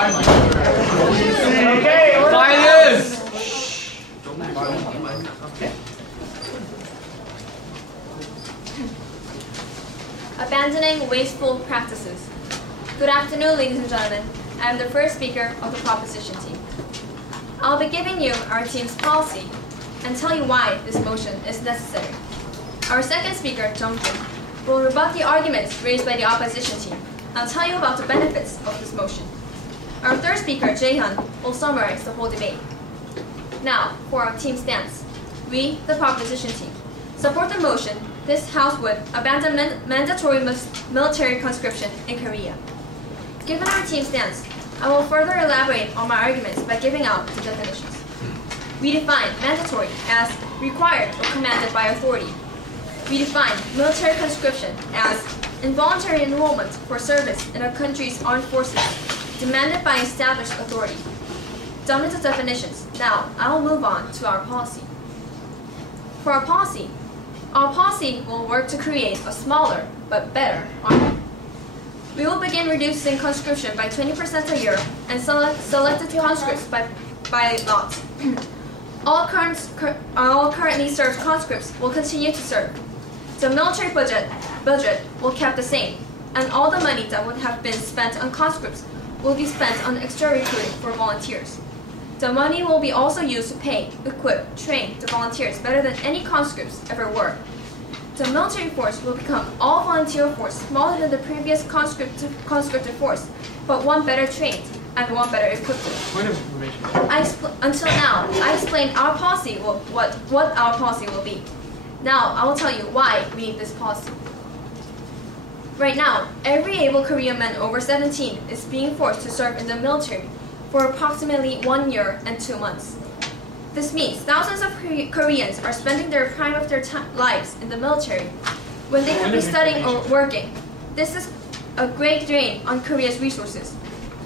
Okay, silence! Abandoning wasteful practices. Good afternoon, ladies and gentlemen. I am the first speaker of the proposition team. I'll be giving you our team's policy and tell you why this motion is necessary. Our second speaker, Jung-Jun, will rebut the arguments raised by the opposition team and tell you about the benefits of this motion. Our third speaker, Jae-hyun, will summarize the whole debate. Now, for our team stance. We, the proposition team, support the motion this House would abandon mandatory military conscription in Korea. Given our team stance, I will further elaborate on my arguments by giving out the definitions. We define mandatory as required or commanded by authority. We define military conscription as involuntary enrollment for service in a country's armed forces demanded by established authority. Done with the definitions, now I will move on to our policy. For our policy will work to create a smaller but better army. We will begin reducing conscription by 20% a year and selected conscripts by lot. All currently served conscripts will continue to serve. The military budget will keep the same, and all the money that would have been spent on conscripts will be spent on extra recruiting for volunteers. The money will be also used to pay, equip, train the volunteers better than any conscripts ever were. The military force will become all volunteer force smaller than the previous conscripted force, but one better trained and one better equipped. Point of information. Until now, I explained our policy what our policy will be. Now, I will tell you why we need this policy. Right now, every able Korean man over 17 is being forced to serve in the military for approximately 1 year and 2 months. This means thousands of Koreans are spending their prime of their lives in the military when they could be studying or working. This is a great drain on Korea's resources.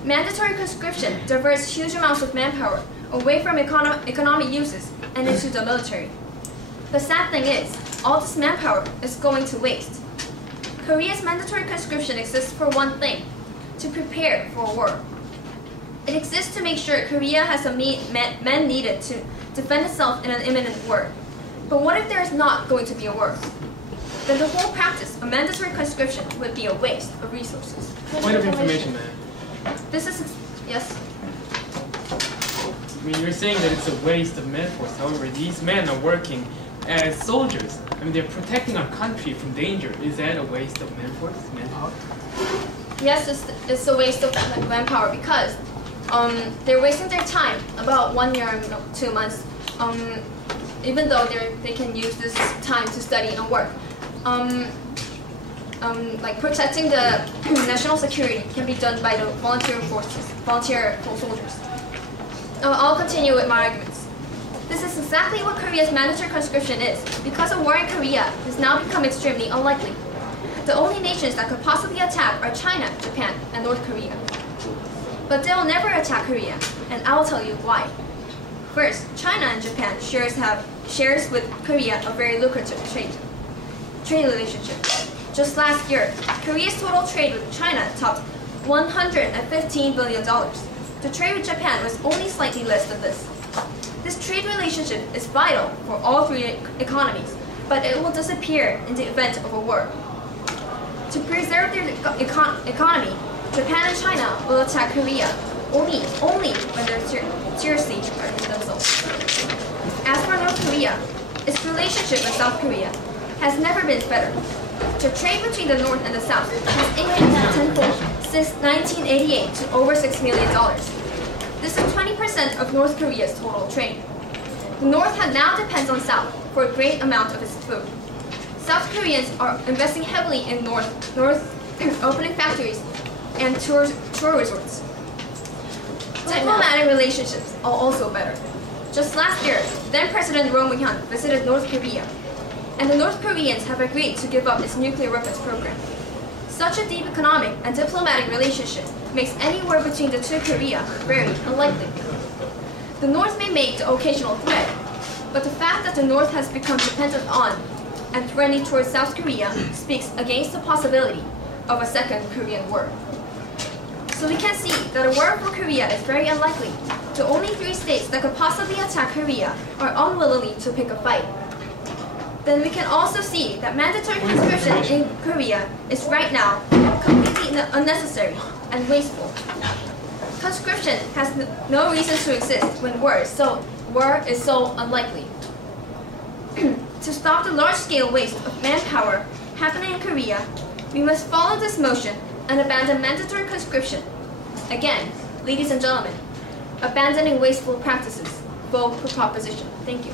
Mandatory conscription diverts huge amounts of manpower away from economic uses and into the military. The sad thing is, all this manpower is going to waste. Korea's mandatory conscription exists for one thing, to prepare for war. It exists to make sure Korea has the men needed to defend itself in an imminent war. But what if there is not going to be a war? Then the whole practice of mandatory conscription would be a waste of resources. Point of information, man. This is, yes? I mean, you're saying that it's a waste of men force. However, these men are working as soldiers. I mean, they're protecting our country from danger. Is that a waste of manpower? Yes, it's a waste of manpower because they're wasting their time, about 1 year and 2 months, even though they can use this time to study and work. Like protecting the national security can be done by the volunteer soldiers. I'll continue with my arguments. This is exactly what Korea's mandatory conscription is, because a war in Korea has now become extremely unlikely. The only nations that could possibly attack are China, Japan, and North Korea. But they will never attack Korea, and I will tell you why. First, China and Japan shares with Korea a very lucrative trade relationship. Just last year, Korea's total trade with China topped $115 billion. The trade with Japan was only slightly less than this. This trade relationship is vital for all three economies, but it will disappear in the event of a war. To preserve their economy, Japan and China will attack Korea only when they're seriously threatening themselves. As for North Korea, its relationship with South Korea has never been better. The trade between the North and the South has increased tenfold since 1988 to over $6 million. This is 20% of North Korea's total trade. The North now depends on South for a great amount of its food. South Koreans are investing heavily in North opening factories and tour resorts. Diplomatic relationships are also better. Just last year, then-President Roh Moo-hyun visited North Korea, and the North Koreans have agreed to give up its nuclear weapons program. Such a deep economic and diplomatic relationship makes any war between the two Koreas very unlikely. The North may make the occasional threat, but the fact that the North has become dependent on and threatening towards South Korea speaks against the possibility of a second Korean war. So we can see that a war for Korea is very unlikely. The only 3 states that could possibly attack Korea are unwillingly to pick a fight. Then we can also see that mandatory conscription in Korea is right now completely unnecessary and wasteful. Conscription has no reason to exist when war is so unlikely. To stop the large-scale waste of manpower happening in Korea, we must follow this motion and abandon mandatory conscription. Again, ladies and gentlemen, abandoning wasteful practices. Vote for proposition. Thank you.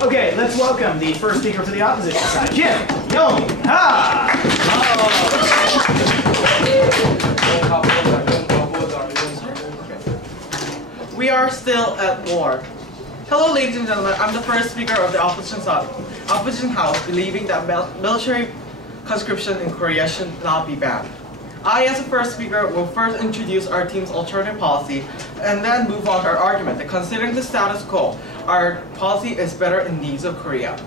Okay, let's welcome the first speaker for the opposition side, Kim Young-ha! We are still at war. Hello, ladies and gentlemen. I'm the first speaker of the opposition house, believing that military conscription in Korea should not be banned. I, as the first speaker, will first introduce our team's alternative policy and then move on to our argument that considering the status quo, our policy is better in needs of Korea.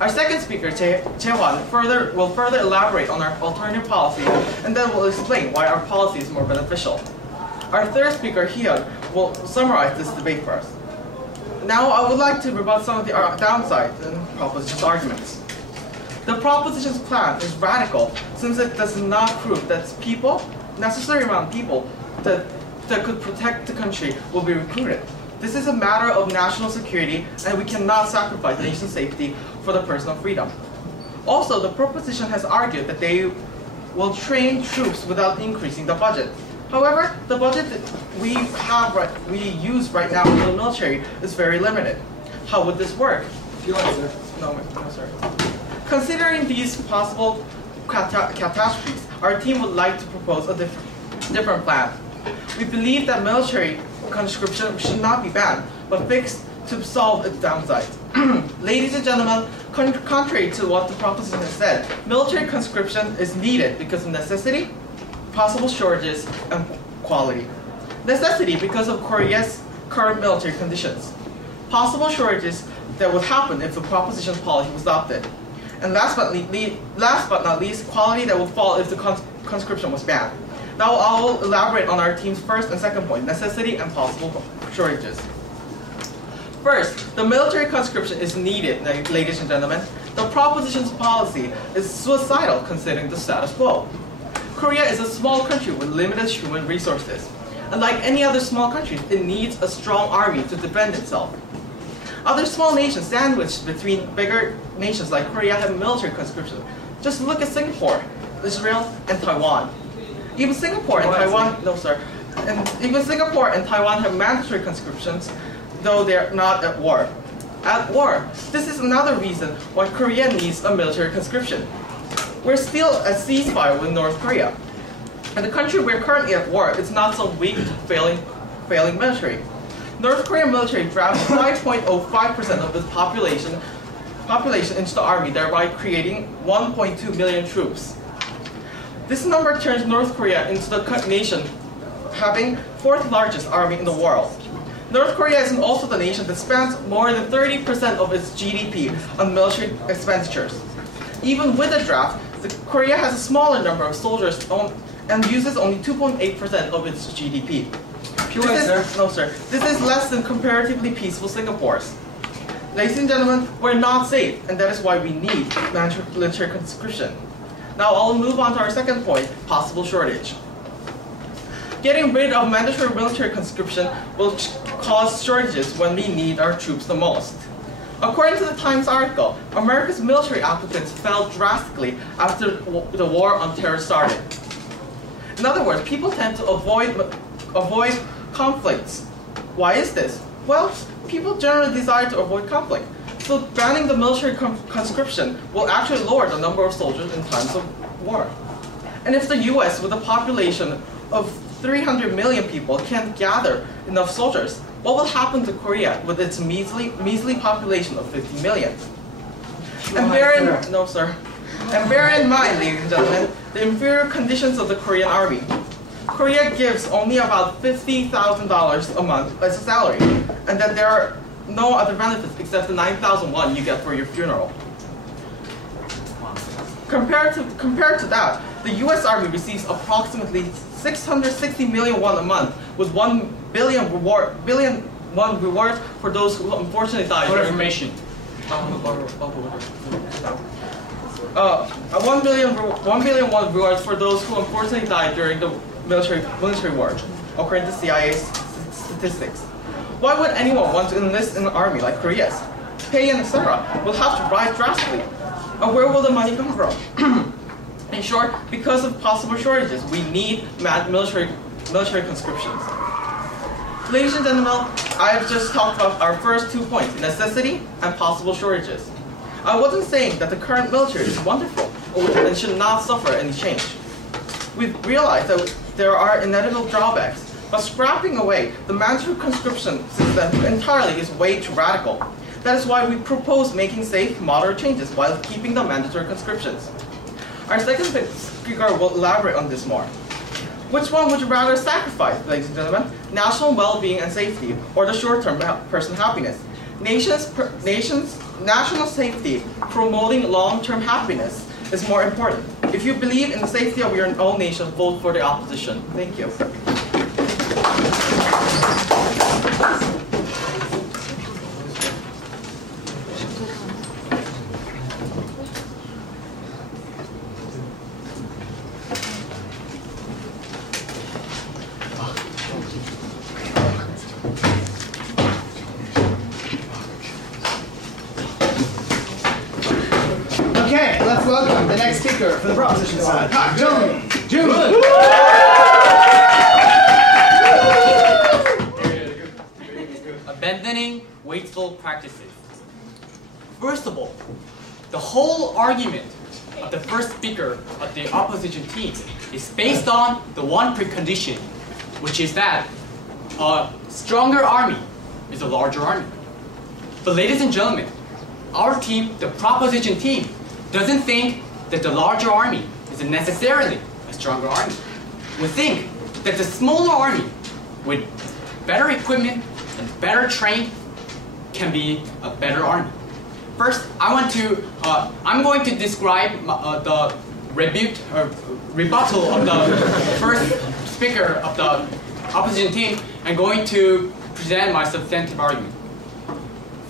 Our second speaker, Daewon, will further elaborate on our alternative policy and then will explain why our policy is more beneficial. Our third speaker, Hyun, will summarize this debate for us. Now, I would like to rebut some of the downsides and proposition's arguments. The proposition's plan is radical since it does not prove that necessary amount of people that could protect the country will be recruited. This is a matter of national security and we cannot sacrifice nation's safety for the personal freedom. Also, the proposition has argued that they will train troops without increasing the budget. However, the budget that we use right now in the military is very limited. How would this work? No, sir. Considering these possible catastrophes, our team would like to propose a different plan. We believe that military conscription should not be banned, but fixed to solve its downsides. Ladies and gentlemen, contrary to what the proposition has said, military conscription is needed because of necessity, possible shortages, and quality. Necessity because of Korea's current military conditions. Possible shortages that would happen if the proposition policy was adopted. And last but not least, quality that would fall if the conscription was banned. Now I will elaborate on our team's first and second point, necessity and possible shortages. First, the military conscription is needed, ladies and gentlemen. The proposition's policy is suicidal considering the status quo. Korea is a small country with limited human resources. Unlike any other small country, it needs a strong army to defend itself. Other small nations sandwiched between bigger nations like Korea have military conscription. Just look at Singapore, Israel, and Taiwan. Even Singapore and Taiwan, even Singapore and Taiwan have mandatory conscriptions, though they're not at war. At war, this is another reason why Korea needs a military conscription. We're still at ceasefire with North Korea, and the country we're currently at war is not so weak to failing military. North Korean military drafts 5.05% of its population into the army, thereby creating 1.2 million troops. This number turns North Korea into the nation having 4th largest army in the world. North Korea is also the nation that spends more than 30% of its GDP on military expenditures. Even with the draft, Korea has a smaller number of soldiers and uses only 2.8% of its GDP. This is less than comparatively peaceful Singapore's. Ladies and gentlemen, we're not safe, and that is why we need military conscription. Now I'll move on to our second point, possible shortage. Getting rid of mandatory military conscription will cause shortages when we need our troops the most. According to the Times article, America's military applicants fell drastically after the war on terror started. In other words, people tend to avoid conflicts. Why is this? Well, people generally desire to avoid conflict. So banning the military conscription will actually lower the number of soldiers in times of war. And if the US, with a population of 300 million people can't gather enough soldiers, what will happen to Korea with its measly population of 50 million? And bear in mind, ladies and gentlemen, the inferior conditions of the Korean army. Korea gives only about $50,000 a month as a salary, and that there are no other benefits except the 9,000 won you get for your funeral. Compared to that, the U.S. Army receives approximately 660 million won a month, with 1 billion reward for those who unfortunately die. For information. 1 billion won rewards for those who unfortunately died during the military war, according to CIA statistics. Why would anyone want to enlist in an army like Korea's? Pay and etc. will have to rise drastically. And where will the money come from? In short, because of possible shortages, we need military conscriptions. Ladies and gentlemen, I have just talked about our first 2 points, necessity and possible shortages. I wasn't saying that the current military is wonderful and should not suffer any change. We've realized that there are inevitable drawbacks, but scrapping away the mandatory conscription system entirely is way too radical. That is why we propose making safe, moderate changes while keeping the mandatory conscriptions. Our second speaker will elaborate on this more. Which one would you rather sacrifice, ladies and gentlemen? National well-being and safety, or the short-term person happiness? National safety, promoting long-term happiness, is more important. If you believe in the safety of your own nation, vote for the opposition. Thank you. Okay, let's welcome the next speaker for the proposition side. June. Abandoning wasteful practices. First of all, the whole argument of the first speaker of the opposition team is based on the one precondition, which is that a stronger army is a larger army. But ladies and gentlemen, our team, the proposition team, doesn't think that the larger army is necessarily a stronger army. We think that the smaller army with better equipment and better trained can be a better army. First, I'm going to describe the rebuttal of the first speaker of the opposition team. I'm going to present my substantive argument.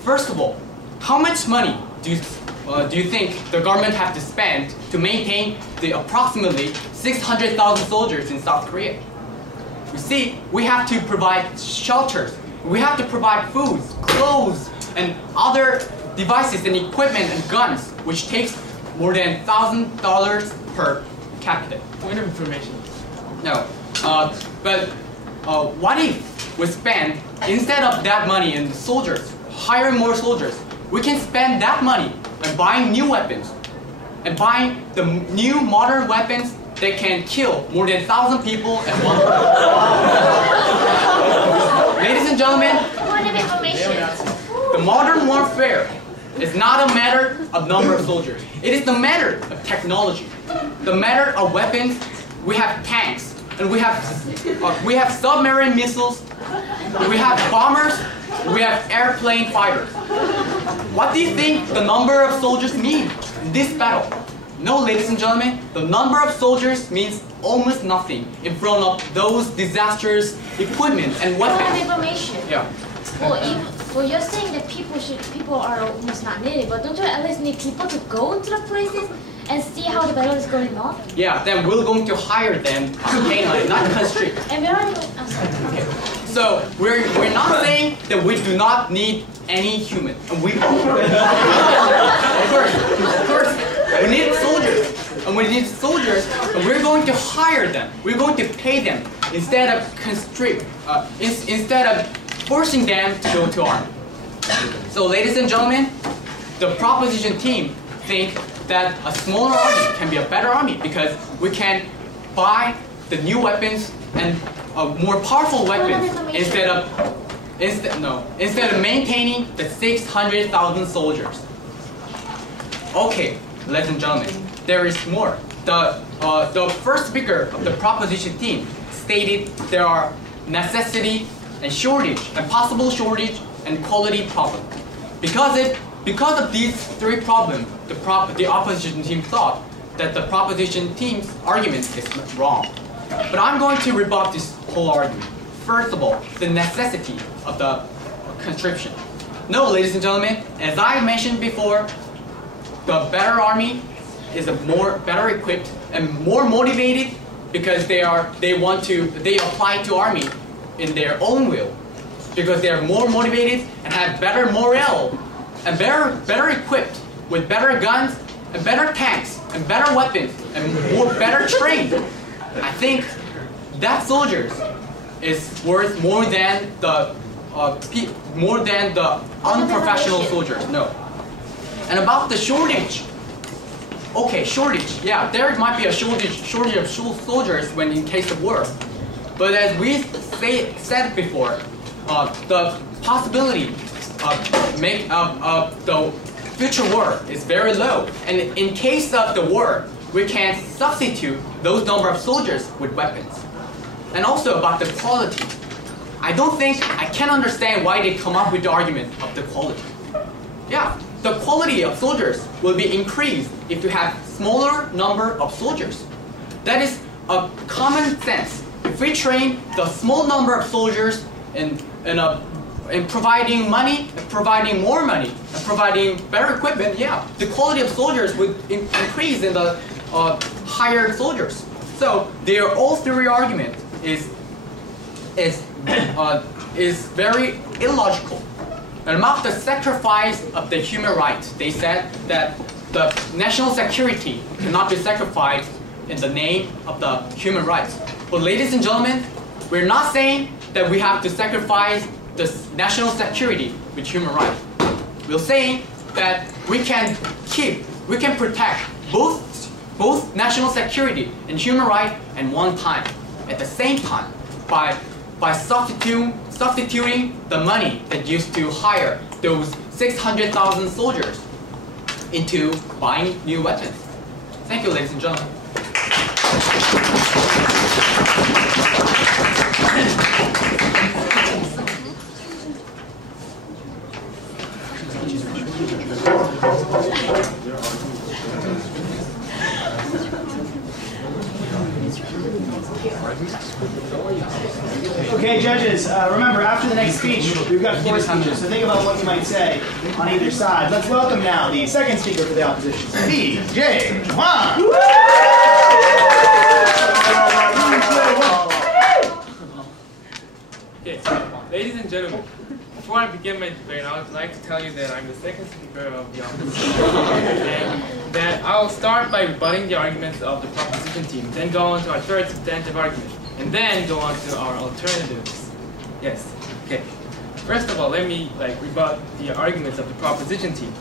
First of all, how much money do you think the government have to spend to maintain the approximately 600,000 soldiers in South Korea? You see, we have to provide shelters, we have to provide foods, clothes, and other devices and equipment and guns, which takes more than $1,000 per capita. Point of information. No, but what if we spend, instead of that money in soldiers, hire more soldiers, we can spend that money on buying new weapons, and buying the new modern weapons that can kill more than 1,000 people at one time. Ladies and gentlemen, Point of information. the modern warfare is not a matter of number of soldiers. It is the matter of technology, the matter of weapons. We have tanks, and we have submarine missiles, we have bombers, we have airplane fighters. What do you think the number of soldiers mean in this battle? No, ladies and gentlemen, the number of soldiers means almost nothing in front of those disastrous equipment and Point of weapons. information. Yeah. Well, you're saying that people are almost not needed, but don't you at least need people to go to the places and see how the battle is going on? Yeah, then we're going to hire them on canine, not constrict. And we're not even. I'm sorry. Okay. So we're not saying that we do not need any human. And we of course we need soldiers. And we need soldiers, and we're going to hire them. We're going to pay them instead of instead of forcing them to go to army. So ladies and gentlemen, the proposition team think that a smaller army can be a better army because we can buy the new weapons and more powerful weapons instead of maintaining the 600,000 soldiers. Okay, ladies and gentlemen, there is more. The first speaker of the proposition team stated there are necessity and shortage, and possible shortage and quality problem. Because of these three problems, the opposition team thought that the proposition team's argument is wrong. But I'm going to rebut this whole argument. First of all, the necessity of the conscription. No, ladies and gentlemen, as I mentioned before, the better army is better equipped and more motivated because they apply to army in their own will, because they are more motivated and have better morale and better equipped with better guns and better tanks and better weapons and better trained. I think that soldiers is worth more than the unprofessional soldiers. No. And about the shortage. Okay, shortage. Yeah, there might be a shortage of soldiers when in case of war. But as we said before, the possibility of the future war is very low. And in case of the war, we can substitute those number of soldiers with weapons. And also about the quality. I can't understand why they come up with the argument of the quality. Yeah, the quality of soldiers will be increased if you have smaller number of soldiers. That is a common sense. If we train the small number of soldiers in providing money, providing more money, and providing better equipment, yeah, the quality of soldiers would increase in the higher soldiers. So their all three argument is very illogical. And about the sacrifice of the human rights, they said that the national security cannot be sacrificed in the name of the human rights. But ladies and gentlemen, we're not saying that we have to sacrifice the national security with human rights. We're saying that we can protect both national security and human rights at the same time by substituting the money that used to hire those 600,000 soldiers into buying new weapons. Thank you, ladies and gentlemen. Okay, judges, remember, after the next speech, we've got 4 speeches, so think about what you might say on either side. Let's welcome now the second speaker for the opposition, Daewon. Okay, ladies and gentlemen, before I begin my debate, I would like to tell you that I'm the second speaker of the opposition, and that I'll start by rebutting the arguments of the proposition team, then go on to our third substantive argument, and then go on to our alternatives. Yes, okay. First of all, let me rebut the arguments of the proposition team.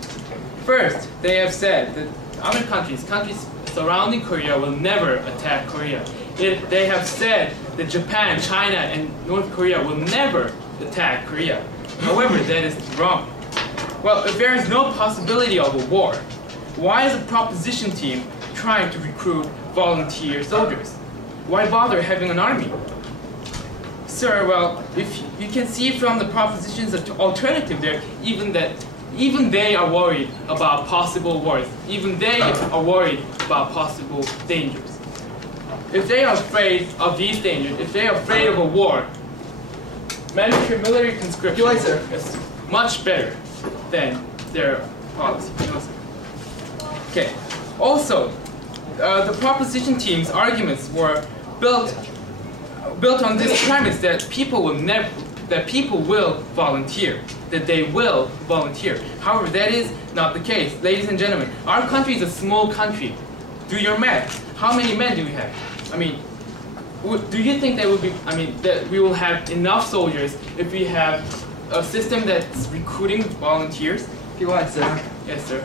First, they have said that other countries surrounding Korea will never attack Korea. They have said that Japan, China, and North Korea will never attack Korea. However, that is wrong. Well, if there is no possibility of a war, why is the proposition team trying to recruit volunteer soldiers? Why bother having an army? Sir, well, if you can see from the proposition's alternative there, even they are worried about possible wars. Even they are worried about possible dangers. If they are afraid of these dangers, if they are afraid of a war, mandatory military conscription is much better than their policy. Okay. Also, the proposition team's arguments were built on this premise that people will volunteer, that they will volunteer. However, that is not the case. Ladies and gentlemen, our country is a small country. Do your math. How many men do we have? I mean, do you think that we will have enough soldiers if we have a system that's recruiting volunteers? If you want, sir. Yes, sir.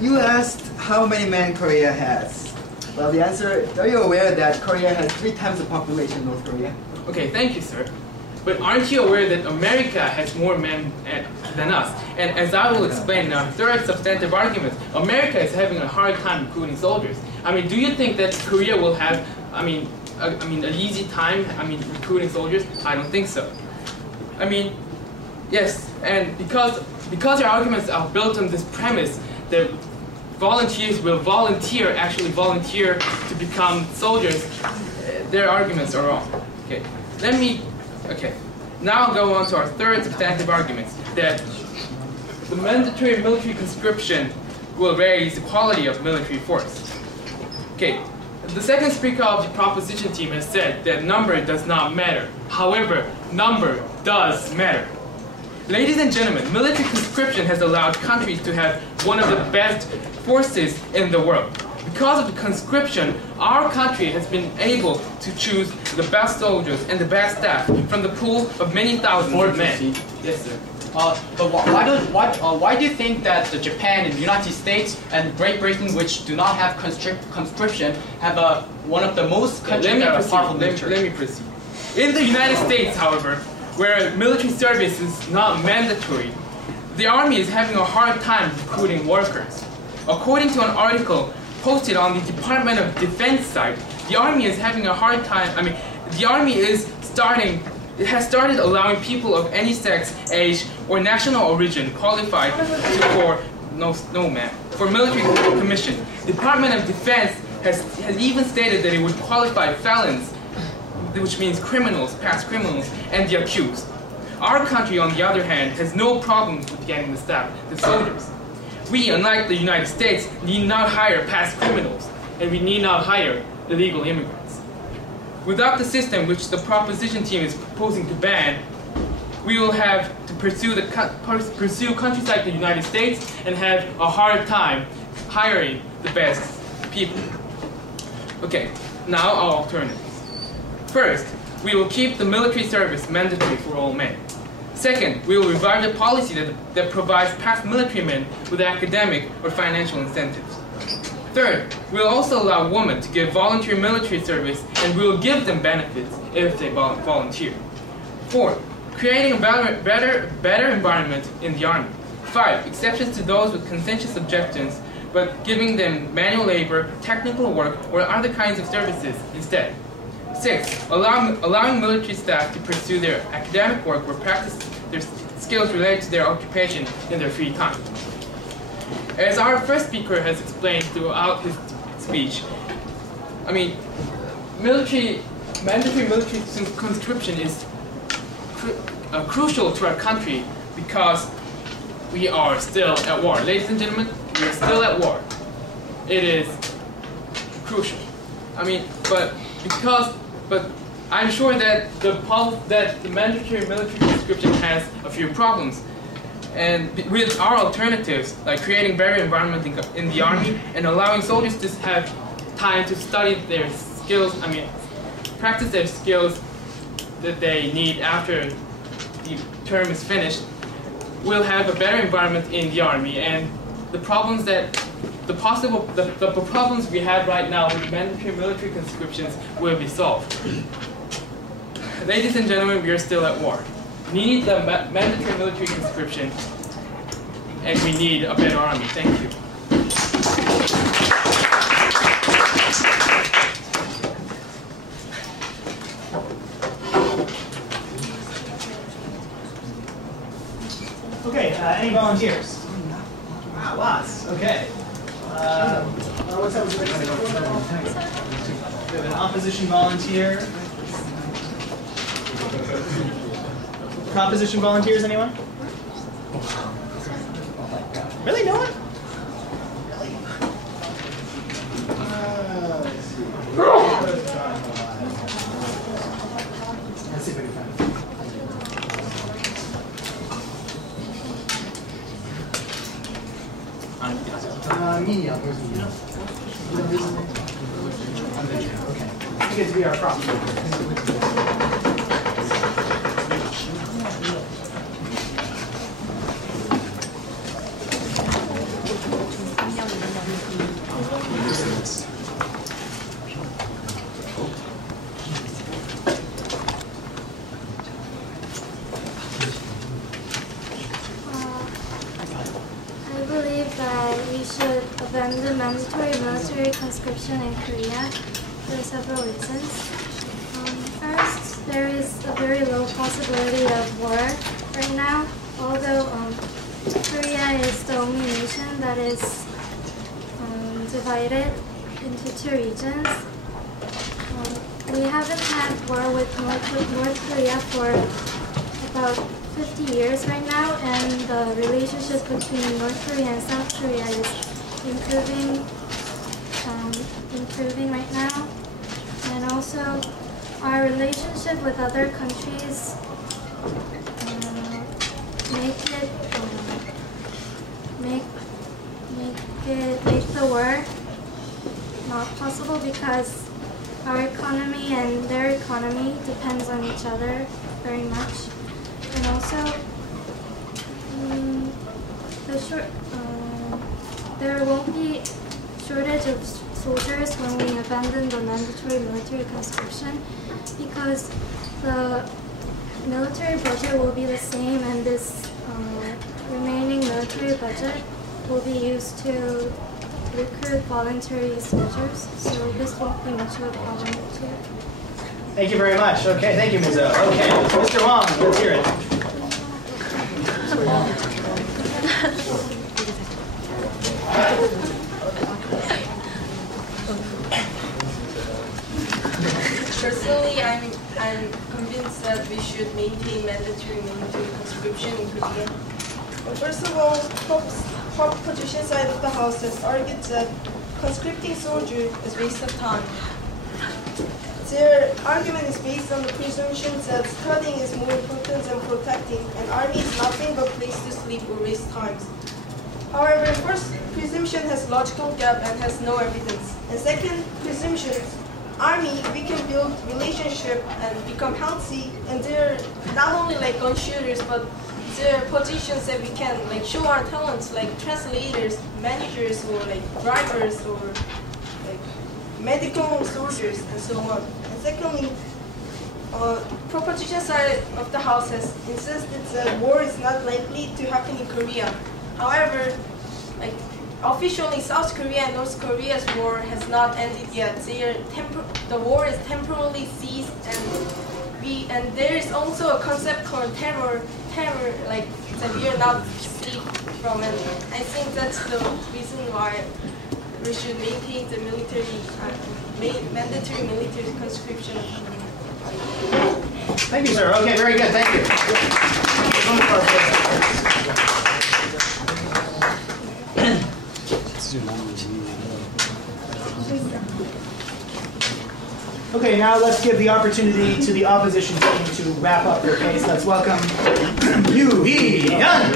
You asked how many men Korea has. Well, the answer, are you aware that Korea has 3 times the population of North Korea? Okay, thank you, sir. But aren't you aware that America has more men than us? And as I will explain in our third substantive argument, America is having a hard time recruiting soldiers. I mean, do you think that Korea will have, an easy time, recruiting soldiers? I don't think so. Yes, and because your arguments are built on this premise that volunteers will actually volunteer to become soldiers, their arguments are wrong. Okay, now I'll go on to our third substantive argument, that the mandatory military conscription will raise the quality of military force. Okay, the second speaker of the proposition team has said that number does not matter. However, number does matter. Ladies and gentlemen, military conscription has allowed countries to have one of the best forces in the world. Because of the conscription, our country has been able to choose the best soldiers and the best staff from the pool of many thousands of men. Yes, sir. But why do you think that Japan and the United States and Great Britain, which do not have conscription, have one of the most countries that are powerful military? Let me proceed. In the United States, however, where military service is not mandatory, the army is having a hard time recruiting workers. According to an article posted on the Department of Defense site, the army is having a hard time. The army has started allowing people of any sex, age, or national origin qualified for military commission. The Department of Defense has even stated that it would qualify felons, which means criminals, past criminals, and the accused. Our country, on the other hand, has no problems with getting the staff, the soldiers. We, unlike the United States, need not hire past criminals, and we need not hire illegal immigrants. Without the system which the proposition team is proposing to ban, we will have to pursue countries like the United States and have a hard time hiring the best people. Okay, now our alternatives. First, we will keep the military service mandatory for all men. Second, we will revive the policy that provides past military men with academic or financial incentives. Third, we will also allow women to give voluntary military service, and we will give them benefits if they volunteer. Fourth, creating a better environment in the army. 5, exceptions to those with conscientious objections, but giving them manual labor, technical work, or other kinds of services instead. 6, allowing military staff to pursue their academic work or practice their skills related to their occupation in their free time. As our first speaker has explained throughout his speech, mandatory military conscription is crucial to our country because we are still at war. Ladies and gentlemen, we are still at war. It is crucial. But I'm sure that the mandatory military conscription has a few problems. And with our alternatives, like creating better environment in the army and allowing soldiers to have time to study their skills, practice their skills that they need after the term is finished, we'll have a better environment in the army. And the problems the problems we have right now with mandatory military conscriptions will be solved. Ladies and gentlemen, we are still at war. We need the mandatory military conscription, and we need a better army. Thank you. Okay, any volunteers? Wow, lots. Okay. What's that? We have an opposition volunteer. Proposition volunteers, anyone? Really? No one? Let's see if I can find it. Okay. You get to be our prop. we should abandon mandatory military conscription in Korea for several reasons. First, there is a very low possibility of war right now, although Korea is the only nation that is divided into two regions. We haven't had war with North Korea for about 50 years right now, and the relationship between North Korea and South Korea is improving right now. And also, our relationship with other countries make the war not possible, because our economy and their economy depends on each other very much. And also, there won't be shortage of soldiers when we abandon the mandatory military conscription, because the military budget will be the same, and this remaining military budget will be used to recruit voluntary soldiers, so this won't be much of a problem too. Thank you very much. Okay, thank you, Ms. O. Okay, Mr. Wong, let's hear it. Personally, I'm convinced that we should maintain mandatory military conscription in Korea. Well, first of all, opposition side of the House has argued that conscripting soldiers is a waste of time. Their argument is based on the presumption that studying is more important than protecting, and army is nothing but place to sleep or waste times. However, first presumption has logical gap and has no evidence. And second presumption, army, we can build relationship and become healthy, and they're not only like gun shooters, but there are positions that we can like show our talents, like translators, managers, or like drivers, or like medical soldiers, and so on. And secondly, proposition side of the House has insisted that war is not likely to happen in Korea. However, like officially, South Korea and North Korea's war has not ended yet. The war is temporarily ceased, and there is also a concept called terror, like that we are not safe from, and I think that's the reason why we should maintain the mandatory military conscription. Thank you, sir. Okay, very good. Thank you. Okay, now let's give the opportunity to the opposition team to wrap up their case. Let's welcome Yoo Hee-yeon.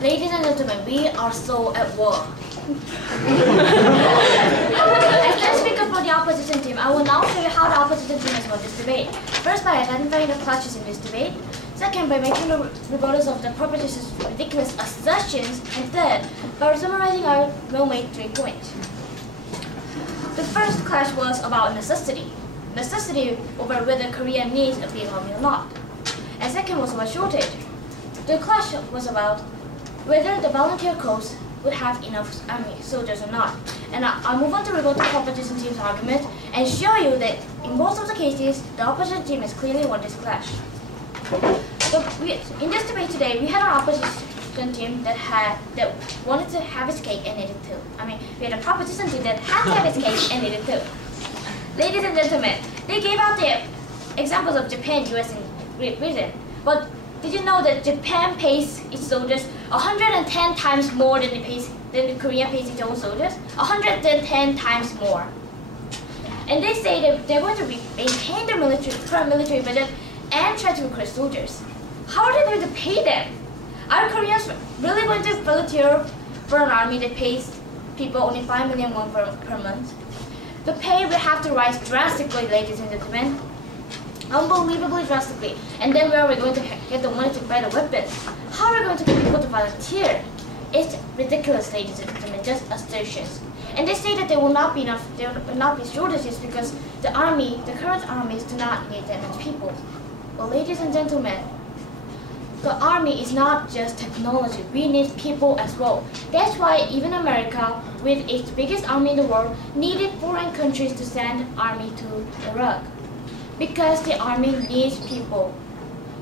Ladies and gentlemen, we are so at war. As the speaker for the opposition team, I will now show you how the opposition team has won this debate. First, by identifying the clutches in this debate. Second, by making the rebuttals of the proposition's ridiculous assertions. And third, by summarizing our well-made 3 points. The first clash was about necessity. Necessity over whether Korea needs a big army or not. And second was about shortage. The clash was about whether the volunteer corps would have enough army soldiers or not. And I'll move on to rebut the opposition team's argument and show you that in most of the cases, the opposition team has clearly won this clash. In this debate today, we had an opposition team that wanted to have its cake and eat it too. We had a proposition team that had to have its cake and eat it too. Ladies and gentlemen, they gave out the examples of Japan, US, and Great Britain. But did you know that Japan pays its soldiers 110 times more than the Korea pays its own soldiers? 110 times more. And they say that they're going to maintain their current military budget and try to recruit soldiers. How are they going to pay them? Are Koreans really going to volunteer for an army that pays people only 5 million won per month? The pay will have to rise drastically, ladies and gentlemen. unbelievably drastically. And then where are we going to get the money to buy the weapons? How are we going to get people to volunteer? It's ridiculous, ladies and gentlemen, just assertions. And they say that there will not be enough, there will not be shortages because the current armies do not need that much people. Well, ladies and gentlemen, the army is not just technology. We need people as well. That's why even America, with its biggest army in the world, needed foreign countries to send army to Iraq. Because the army needs people.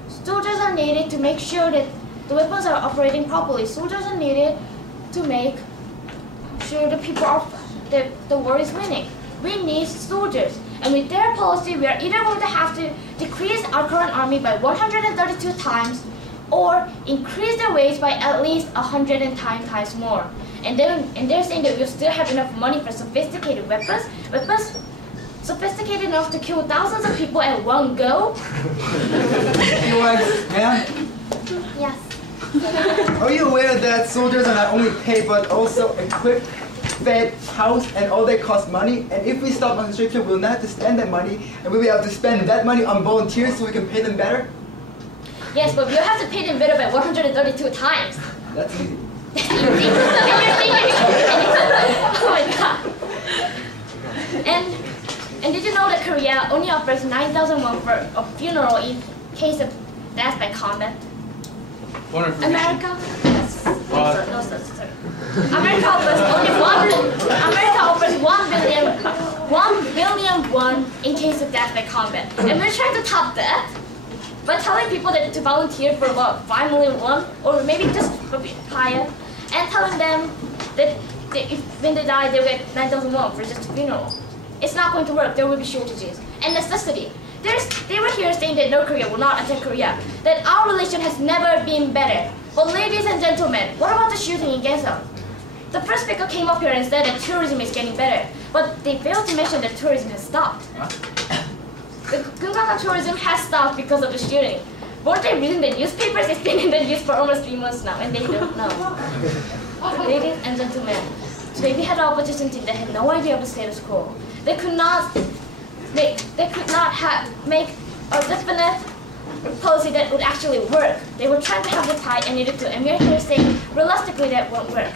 Soldiers are needed to make sure that the weapons are operating properly. Soldiers are needed to make sure the people are, the war is winning. We need soldiers. And with their policy, we are either going to have to decrease our current army by 132 times or increase their wage by at least 110 times more. And they're saying that we still have enough money for sophisticated weapons sophisticated enough to kill thousands of people at one go. Yes. Are you aware that soldiers are not only paid but also equipped, fed, housed, and all that cost money? And if we stop conscription, we'll not have to spend that money, and we'll be able to spend that money on volunteers so we can pay them better? Yes, but we'll have to pay them better by 132 times. That's easy. Oh my god. And did you know that Korea only offers 9,000 won for a funeral in case of death by combat? America? No, sorry. America offers only America offers 1 billion won in case of death by combat. And we're trying to top that by telling people that to volunteer for about 5 million won, or maybe just a bit higher, and telling them that when they die, they'll get 9,000 won for just a funeral. It's not going to work. There will be shortages. And necessity. They were here saying that North Korea will not attack Korea, that our relation has never been better. But ladies and gentlemen, what about the shooting in Gaza? The first speaker came up here and said that tourism is getting better, but they failed to mention that tourism has stopped. The Gumganga tourism has stopped because of the shooting. Weren't they reading the newspapers? It's been in the news for almost 3 months now, and they don't know. Ladies and gentlemen, today we had an opposition team that had no idea of the status quo. They could not make a definite policy that would actually work. They were trying to have the tie and needed to, and we're here saying realistically that won't work.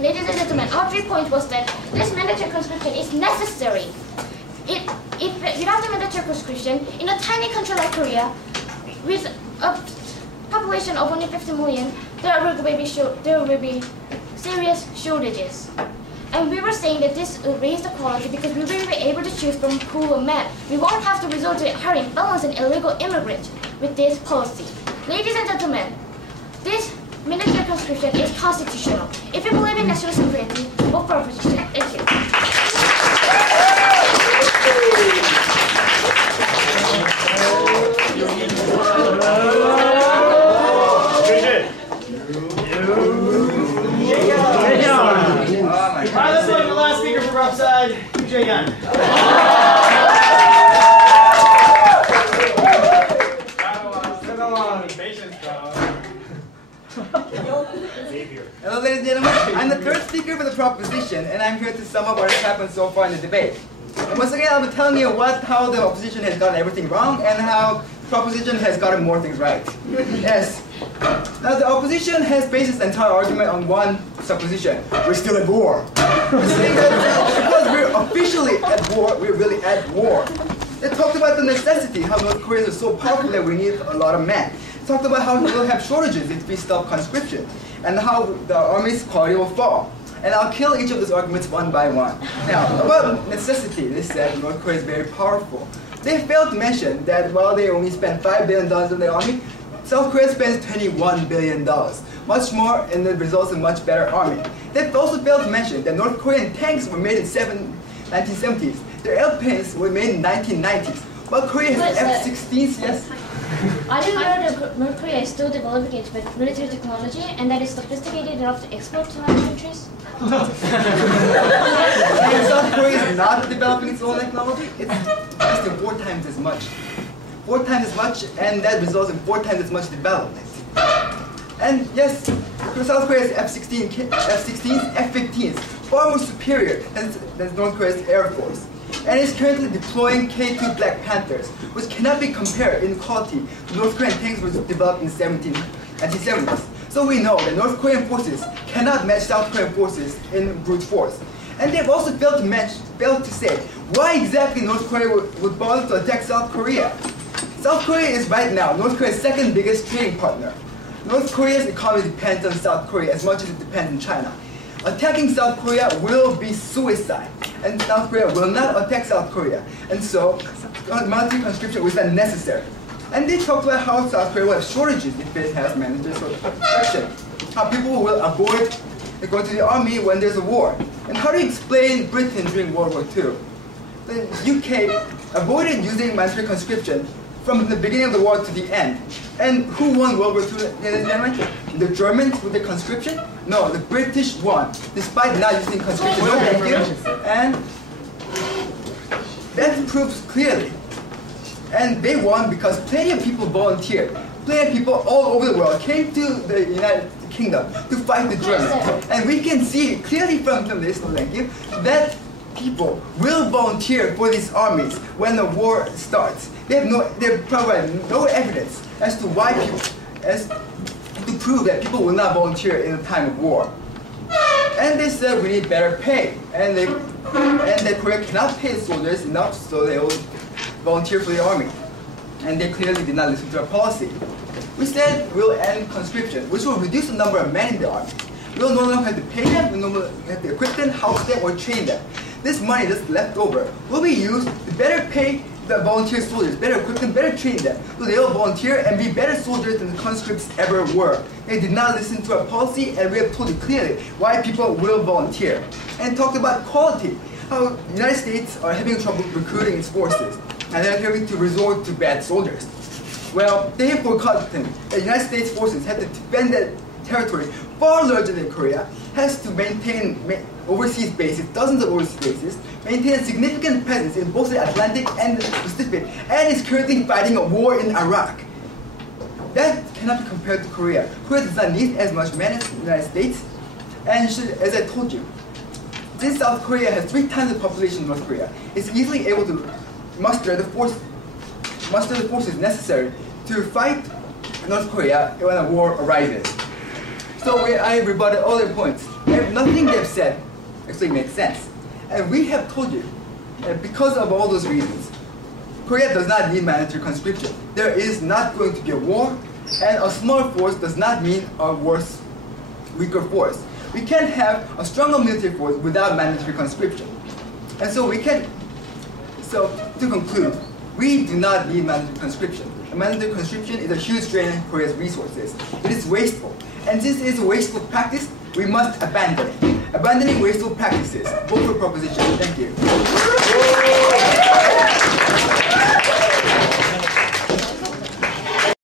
Ladies and gentlemen, our 3 points was that this mandatory conscription is necessary. Without the mandatory conscription, in a tiny country like Korea, with a population of only 50 million, there will be serious shortages. And we were saying that this will raise the quality because we will be able to choose from a pool of men. We won't have to resort to hiring felons and illegal immigrants with this policy. Ladies and gentlemen, this military conscription is constitutional. If you believe in national security, vote for opposition. Thank you. Alright, let's go to the last speaker for upside, Daewon. Hello, ladies and gentlemen. I'm the third speaker for the proposition, and I'm here to sum up what has happened so far in the debate. And once again, I'll be telling you how the opposition has gotten everything wrong and how the proposition has gotten more things right. Yes. Now, the opposition has based its entire argument on one supposition. We're still at war. We're saying that because we're officially at war, we're really at war. They talked about the necessity, how North Koreans are so powerful that we need a lot of men. They talked about how we will have shortages if we stop conscription, and how the army's quality will fall. And I'll kill each of those arguments one by one. Now, about necessity, they said North Korea is very powerful. They failed to mention that while they only spend $5 billion on their army, South Korea spends $21 billion, much more, and it results in a much better army. They also failed to mention that North Korean tanks were made in 1970s. Their airplanes were made in 1990s. While Korea has F-16s, yes? I didn't know that North Korea is still developing its military technology and that is sophisticated enough to export to other countries. And South Korea is not developing its own technology. It's less than 4 times as much. 4 times as much, and that results in 4 times as much development. And yes, South Korea's F-16s, F-15s, far more superior than North Korea's Air Force. and is currently deploying K-2 Black Panthers, which cannot be compared in quality to North Korean tanks which were developed in the 1970s. So we know that North Korean forces cannot match South Korean forces in brute force. And they've also failed to say why exactly North Korea would bother to attack South Korea. South Korea is right now North Korea's second biggest trading partner. North Korea's economy depends on South Korea as much as it depends on China. Attacking South Korea will be suicide, and South Korea will not attack South Korea. And so, military conscription was not necessary. And they talked about how South Korea will have shortages if it has managers for protection. How people will avoid going to the army when there's a war. And how do you explain Britain during World War II? The UK avoided using military conscription from the beginning of the war to the end. And who won World War II, ladies and gentlemen? The Germans with the conscription? No, the British won, despite not using conscription. No, thank you. And that proves clearly. And they won because plenty of people volunteered. Plenty of people all over the world came to the United Kingdom to fight the Germans. And we can see clearly from this, no thank you, that people will volunteer for these armies when the war starts. They provide no evidence as to why people, to prove that people will not volunteer in a time of war. And they said we need better pay, and that Korea cannot pay the soldiers enough, so they will volunteer for the army. And they clearly did not listen to our policy. We said we'll end conscription, which will reduce the number of men in the army. We'll no longer have to pay them, we'll no longer have to equip them, house them, or train them. This money that's left over will be used to better pay the volunteer soldiers, better equip them, better train them, so they will volunteer and be better soldiers than the conscripts ever were. They did not listen to our policy, and we have told you clearly why people will volunteer. And talked about quality, how the United States are having trouble recruiting its forces, and they're having to resort to bad soldiers. Well, they have forgotten that the United States forces have to defend that territory far larger than Korea, has to maintain overseas bases, dozens of overseas bases, maintain a significant presence in both the Atlantic and the Pacific, and is currently fighting a war in Iraq. That cannot be compared to Korea. Korea does not need as much men as the United States, and as I told you, since South Korea has 3 times the population of North Korea, it's easily able to muster the forces necessary to fight North Korea when a war arises. So I rebutted all their points. Nothing they've said actually makes sense. And we have told you that because of all those reasons, Korea does not need mandatory conscription. There is not going to be a war, and a smaller force does not mean a worse, weaker force. We can't have a stronger military force without mandatory conscription. And so to conclude, we do not need mandatory conscription. And mandatory conscription is a huge drain on Korea's resources. It is wasteful. And since it is a wasteful practice, we must abandon it. Abandoning wasteful practices. Vote for proposition. Thank you.